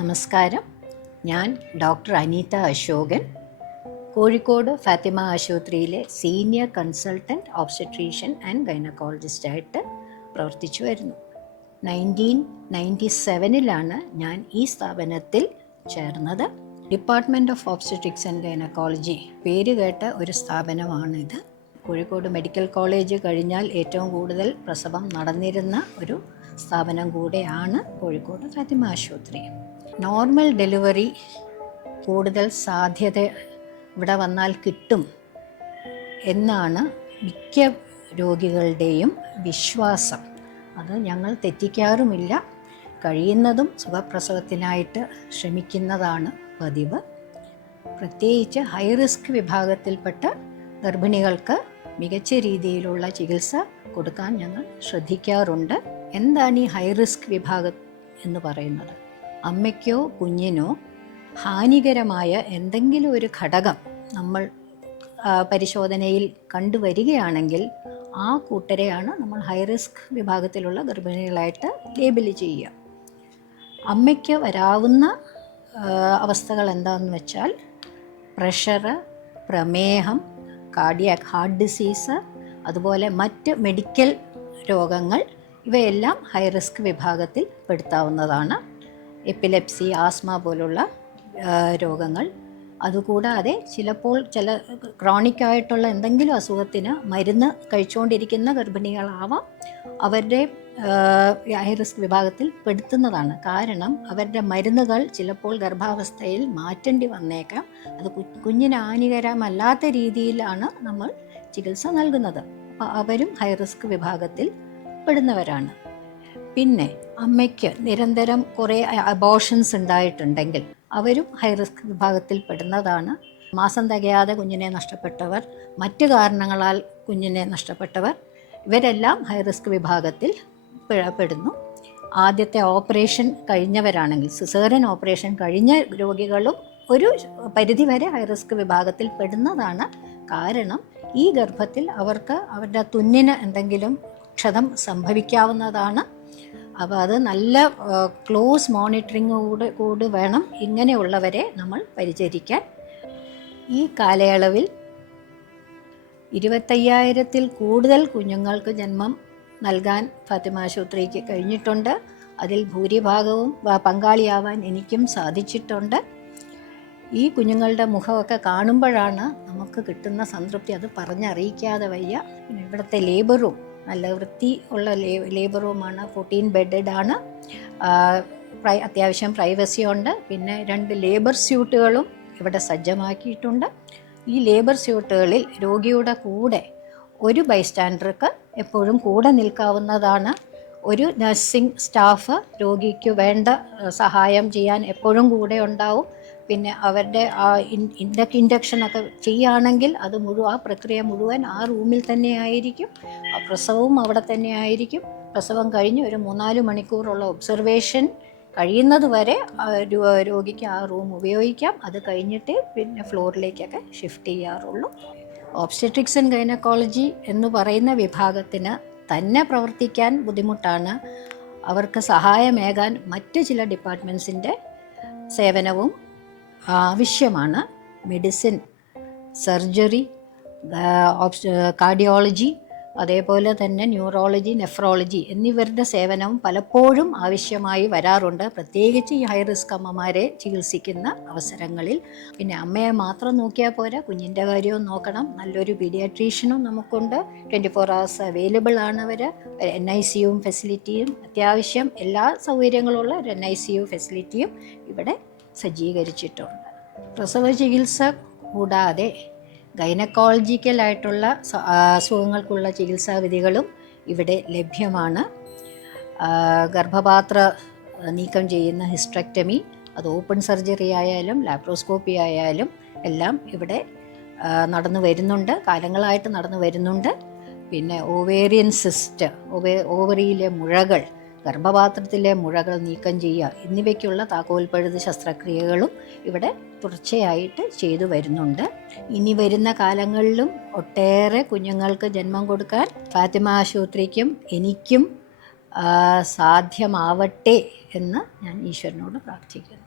നമസ്കാരം. ഞാൻ ഡോക്ടർ അനീത അശോകൻ, കോഴിക്കോട് ഫാത്തിമ ആശുപത്രിയിലെ സീനിയർ കൺസൾട്ടൻറ്റ് ഓബ്സ്റ്റട്രീഷ്യൻ ആൻഡ് ഗൈനക്കോളജിസ്റ്റായിട്ട് പ്രവർത്തിച്ചു വരുന്നു. 1997 ഞാൻ ഈ സ്ഥാപനത്തിൽ ചേർന്നത്. ഡിപ്പാർട്ട്മെൻറ്റ് ഓഫ് ഓബ്സ്റ്റട്രിക്സ് ആൻഡ് ഗൈനക്കോളജി പേര് കേട്ട ഒരു സ്ഥാപനമാണിത്. കോഴിക്കോട് മെഡിക്കൽ കോളേജ് കഴിഞ്ഞാൽ ഏറ്റവും കൂടുതൽ പ്രസവം നടന്നിരുന്ന ഒരു സ്ഥാപനം കൂടെയാണ് കോഴിക്കോട് ഫാത്തിമ ആശുപത്രി. നോർമൽ ഡെലിവറി കൂടുതൽ സാധ്യത ഇവിടെ വന്നാൽ കിട്ടും എന്നാണ് മിക്ക രോഗികളുടെയും വിശ്വാസം. അത് ഞങ്ങൾ തെറ്റിക്കാറുമില്ല. കഴിയുന്നതും സുഖപ്രസവത്തിനായിട്ട് ശ്രമിക്കുന്നതാണ് പതിവ്. പ്രത്യേകിച്ച് ഹൈ റിസ്ക് വിഭാഗത്തിൽപ്പെട്ട ഗർഭിണികൾക്ക് മികച്ച രീതിയിലുള്ള ചികിത്സ കൊടുക്കാൻ ഞങ്ങൾ ശ്രദ്ധിക്കാറുണ്ട്. എന്താണ് ഈ ഹൈ റിസ്ക് വിഭാഗം എന്ന് പറയുന്നത്? അമ്മയ്ക്കോ കുഞ്ഞിനോ ഹാനികരമായ എന്തെങ്കിലും ഒരു ഘടകം നമ്മൾ പരിശോധനയിൽ കണ്ടുവരികയാണെങ്കിൽ ആ കൂട്ടരെയാണ് നമ്മൾ ഹൈ റിസ്ക് വിഭാഗത്തിലുള്ള ഗർഭിണികളായിട്ട് ലേബൽ ചെയ്യുക. അമ്മയ്ക്ക് വരാവുന്ന അവസ്ഥകൾ എന്താണെന്ന് വെച്ചാൽ പ്രഷറ്, പ്രമേഹം, കാർഡിയാക് ഹാർട്ട് ഡിസീസ്, അതുപോലെ മറ്റ് മെഡിക്കൽ രോഗങ്ങൾ, ഇവയെല്ലാം ഹൈ റിസ്ക് വിഭാഗത്തിൽ പെടുത്താവുന്നതാണ്. എപ്പിലെപ്സി, ആസ്മ പോലുള്ള രോഗങ്ങൾ. അതുകൂടാതെ ചിലപ്പോൾ ചില ക്രോണിക്കായിട്ടുള്ള എന്തെങ്കിലും അസുഖത്തിന് മരുന്ന് കഴിച്ചുകൊണ്ടിരിക്കുന്ന ഗർഭിണികളാവാം അവരുടെ ഹൈ റിസ്ക് വിഭാഗത്തിൽ പെടുത്തുന്നതാണ്. കാരണം അവരുടെ മരുന്നുകൾ ചിലപ്പോൾ ഗർഭാവസ്ഥയിൽ മാറ്റേണ്ടി വന്നേക്കാം. അത് കുഞ്ഞിന് ഹാനികരമല്ലാത്ത രീതിയിലാണ് നമ്മൾ ചികിത്സ നൽകുന്നത്. അപ്പോൾ അവരും ഹൈ റിസ്ക് വിഭാഗത്തിൽ പെടുന്നവരാണ്. പിന്നെ അമ്മയ്ക്ക് നിരന്തരം കുറേ അബോർഷൻസ് ഉണ്ടായിട്ടുണ്ടെങ്കിൽ അവരും ഹൈ റിസ്ക് വിഭാഗത്തിൽ പെടുന്നതാണ്. മാസം തികയാതെ കുഞ്ഞിനെ നഷ്ടപ്പെട്ടവർ, മറ്റ് കാരണങ്ങളാൽ കുഞ്ഞിനെ നഷ്ടപ്പെട്ടവർ, ഇവരെല്ലാം ഹൈ റിസ്ക് വിഭാഗത്തിൽ പെടുന്നു. ആദ്യത്തെ ഓപ്പറേഷൻ കഴിഞ്ഞവരാണെങ്കിൽ, സിസേറിയൻ ഓപ്പറേഷൻ കഴിഞ്ഞ രോഗികളും ഒരു പരിധിവരെ ഹൈ റിസ്ക് വിഭാഗത്തിൽ പെടുന്നതാണ്. കാരണം ഈ ഗർഭത്തിൽ അവർക്ക് അവരുടെ തുന്നിന് എന്തെങ്കിലും ക്ഷതം സംഭവിക്കാവുന്നതാണ്. അപ്പോൾ അത് നല്ല ക്ലോസ് മോണിറ്ററിങ്ങോട് വേണം ഇങ്ങനെയുള്ളവരെ നമ്മൾ പരിചരിക്കാൻ. ഈ കാലയളവിൽ 25,000-ൽ കൂടുതൽ കുഞ്ഞുങ്ങൾക്ക് ജന്മം നൽകാൻ ഫാത്തിമ ആശുപത്രിക്ക് കഴിഞ്ഞിട്ടുണ്ട്. അതിൽ ഭൂരിഭാഗവും പങ്കാളിയാവാൻ എനിക്കും സാധിച്ചിട്ടുണ്ട്. ഈ കുഞ്ഞുങ്ങളുടെ മുഖമൊക്കെ കാണുമ്പോഴാണ് നമുക്ക് കിട്ടുന്ന സംതൃപ്തി. അത് പറഞ്ഞറിയിക്കാതെ വയ്യ. പിന്നെ ഇവിടുത്തെ ലേബർ റൂം നല്ല വൃത്തി ഉള്ള ലേബർ റൂമാണ്. 14 ബെഡഡ് ആണ്. അത്യാവശ്യം പ്രൈവസി ഉണ്ട്. പിന്നെ 2 ലേബർ സ്യൂട്ടുകളും ഇവിടെ സജ്ജമാക്കിയിട്ടുണ്ട്. ഈ ലേബർ സ്യൂട്ടുകളിൽ രോഗിയുടെ കൂടെ ഒരു ബൈസ്റ്റാൻഡർക്ക് എപ്പോഴും കൂടെ നിൽക്കാവുന്നതാണ്. ഒരു നഴ്സിംഗ് സ്റ്റാഫ് രോഗിക്ക് വേണ്ട സഹായം ചെയ്യാൻ എപ്പോഴും കൂടെ ഉണ്ടാവും. പിന്നെ അവരുടെ ഇൻഡക്ഷനൊക്കെ ചെയ്യുകയാണെങ്കിൽ അത് ആ പ്രക്രിയ മുഴുവൻ ആ റൂമിൽ തന്നെ ആയിരിക്കും. പ്രസവവും അവിടെ തന്നെ ആയിരിക്കും. പ്രസവം കഴിഞ്ഞ് ഒരു 3-4 മണിക്കൂറുള്ള ഒബ്സർവേഷൻ കഴിയുന്നത് വരെ രോഗിക്ക് ആ റൂം ഉപയോഗിക്കാം. അത് കഴിഞ്ഞിട്ട് പിന്നെ ഫ്ലോറിലേക്കൊക്കെ ഷിഫ്റ്റ് ചെയ്യാറുള്ളൂ. ഓബ്സ്റ്റട്രിക്സ് ആൻഡ് ഗൈനക്കോളജി എന്ന് പറയുന്ന വിഭാഗത്തിന് തന്നെ പ്രവർത്തിക്കാൻ ബുദ്ധിമുട്ടാണ്. അവർക്ക് സഹായമേകാൻ മറ്റ് ചില ഡിപ്പാർട്ട്മെൻറ്റ്സിൻ്റെ സേവനവും ആവശ്യമാണ്. മെഡിസിൻ, സർജറി, കാർഡിയോളജി, അതേപോലെ തന്നെ ന്യൂറോളജി, നെഫ്രോളജി എന്നിവരുടെ സേവനവും പലപ്പോഴും ആവശ്യമായി വരാറുണ്ട്. പ്രത്യേകിച്ച് ഈ ഹൈ റിസ്ക് അമ്മമാരെ ചികിത്സിക്കുന്ന അവസരങ്ങളിൽ. പിന്നെ അമ്മയെ മാത്രം നോക്കിയാൽ പോരാ, കുഞ്ഞിൻ്റെ കാര്യവും നോക്കണം. നല്ലൊരു പീഡിയാട്രീഷ്യനും നമുക്കുണ്ട്. 24 hours അവൈലബിൾ ആണ്. അവർ NICU ഫെസിലിറ്റിയും അത്യാവശ്യം എല്ലാ സൗകര്യങ്ങളുള്ള ഒരു NICU ഫെസിലിറ്റിയും ഇവിടെ സജ്ജീകരിച്ചിട്ടുണ്ട്. പ്രസവ ചികിത്സ കൂടാതെ ഗൈനക്കോളജിക്കലായിട്ടുള്ള അസുഖങ്ങൾക്കുള്ള ചികിത്സാ വിധികളും ഇവിടെ ലഭ്യമാണ്. ഗർഭപാത്ര നീക്കം ചെയ്യുന്ന ഹിസ്റ്ററക്ടമി, അത് ഓപ്പൺ സർജറി ആയാലും ലാപ്രോസ്കോപ്പി ആയാലും എല്ലാം ഇവിടെ നടന്നു വരുന്നുണ്ട്, കാലങ്ങളായിട്ട് നടന്നു വരുന്നുണ്ട്. പിന്നെ ഓവേറിയൻ സിസ്റ്റ്, ഓവറിയിലെ മുഴകൾ, ഗർഭപാത്രത്തിലെ മുഴകൾ നീക്കം ചെയ്യുക എന്നിവയ്ക്കുള്ള താക്കോൽപ്പഴുത് ശസ്ത്രക്രിയകളും ഇവിടെ തുടർച്ചയായിട്ട് ചെയ്തു വരുന്നുണ്ട്. ഇനി വരുന്ന കാലങ്ങളിലും ഒട്ടേറെ കുഞ്ഞുങ്ങൾക്ക് ജന്മം കൊടുക്കാൻ ഫാത്തിമ ആശുപത്രിക്കും എനിക്കും സാധ്യമാവട്ടെ എന്ന് ഞാൻ ഈശ്വരനോട് പ്രാർത്ഥിക്കുന്നു.